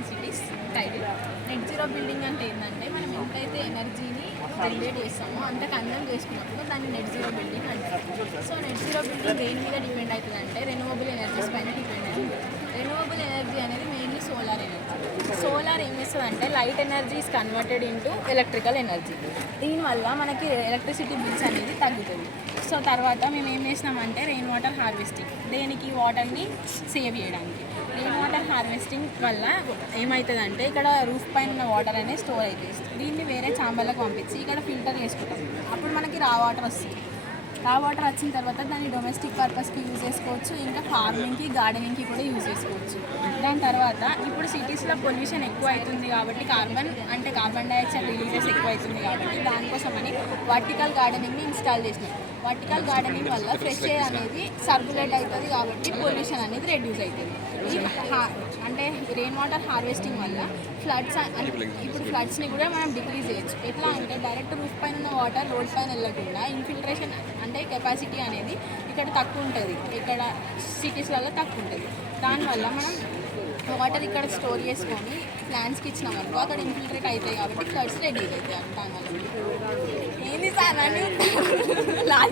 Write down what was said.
Building cities title. Net zero building అంటే ఏంటంటే మనం ఎంతైతే ఎనర్జీని జనరేట్ చేస్తామో అంత కన్జ్యూమ్ చేసుకున్నప్పుడు దాన్ని నెట్ జీరో బిల్డింగ్ అంటారు. సో నెట్ జీరో బిల్డింగ్ దేని మీద డిపెండ్ అవుతుందంటే రెన్యూవబుల్ ఎనర్జీస్ పైన డిపెండ్ అవుతుంది. రెన్యూవబుల్ ఎనర్జీ అనేది మెయిన్లీ సోలార్ ఎనర్జీ. సోలార్ ఏం చేస్తుందంటే light energy is converted into electrical energy. దీనివల్ల మనకి ఎలక్ట్రిసిటీ బిల్స్ అనేది తగ్గుతుంది. సో తర్వాత మేము ఏం చేసినామంటే రెయిన్ వాటర్ హార్వెస్టింగ్, దేనికి వాటర్ని సేవ్ చేయడానికి. రెయిన్ వాటర్ హార్వెస్టింగ్ వల్ల ఏమవుతుందంటే ఇక్కడ రూఫ్ పైన ఉన్న వాటర్ అనేది స్టోర్ అవుతుంది. దీన్ని వేరే చాంబర్లకు పంపించి ఇక్కడ ఫిల్టర్ చేసుకుంటాం. అప్పుడు మనకి రా వాటర్ వస్తుంది. రా వాటర్ వచ్చిన తర్వాత దాన్ని డొమెస్టిక్ పర్పస్కి యూజ్ చేసుకోవచ్చు, ఇంకా ఫార్మింగ్కి గార్డెనింగ్కి కూడా యూజ్ చేసుకోవచ్చు. దాని తర్వాత ఇప్పుడు సిటీస్లో పొల్యూషన్ ఎక్కువ అవుతుంది కాబట్టి కార్బన్ డైఆక్సైడ్ రిలీజెస్ ఎక్కువ అవుతుంది కాబట్టి దానికోసమని వర్టికల్ గార్డెనింగ్ని ఇన్స్టాల్ చేసినాం. వర్టికల్ గార్డెనింగ్ వల్ల ఫ్రెష్ ఎయిర్ అనేది సర్క్యులేట్ అవుతుంది కాబట్టి పొల్యూషన్ అనేది రెడ్యూస్ అవుతుంది. అంటే రెయిన్ వాటర్ హార్వెస్టింగ్ వల్ల ఇప్పుడు ఫ్లడ్స్ని కూడా మనం డిక్రీజ్ చేయొచ్చు. ఎట్లా అంటే డైరెక్ట్ రూఫ్ పైన ఉన్న వాటర్ రోడ్ పైన వెళ్ళకుండా ఇన్ఫిల్ట్రేషన్ అంటే కెపాసిటీ అనేది ఇక్కడ తక్కువ ఉంటుంది, ఇక్కడ సిటీస్లలో తక్కువ ఉంటుంది. దానివల్ల మనం వాటర్ ఇక్కడ స్టోర్ చేసుకొని ప్లాంట్స్కి ఇచ్చినాం అనుకో అక్కడ ఇన్ఫిల్ట్రేట్ అవుతాయి కాబట్టి ఫ్లడ్స్ రెడ్యూస్ అవుతాయి. దానివల్ల ఏంది సార్ అని లాస్ట్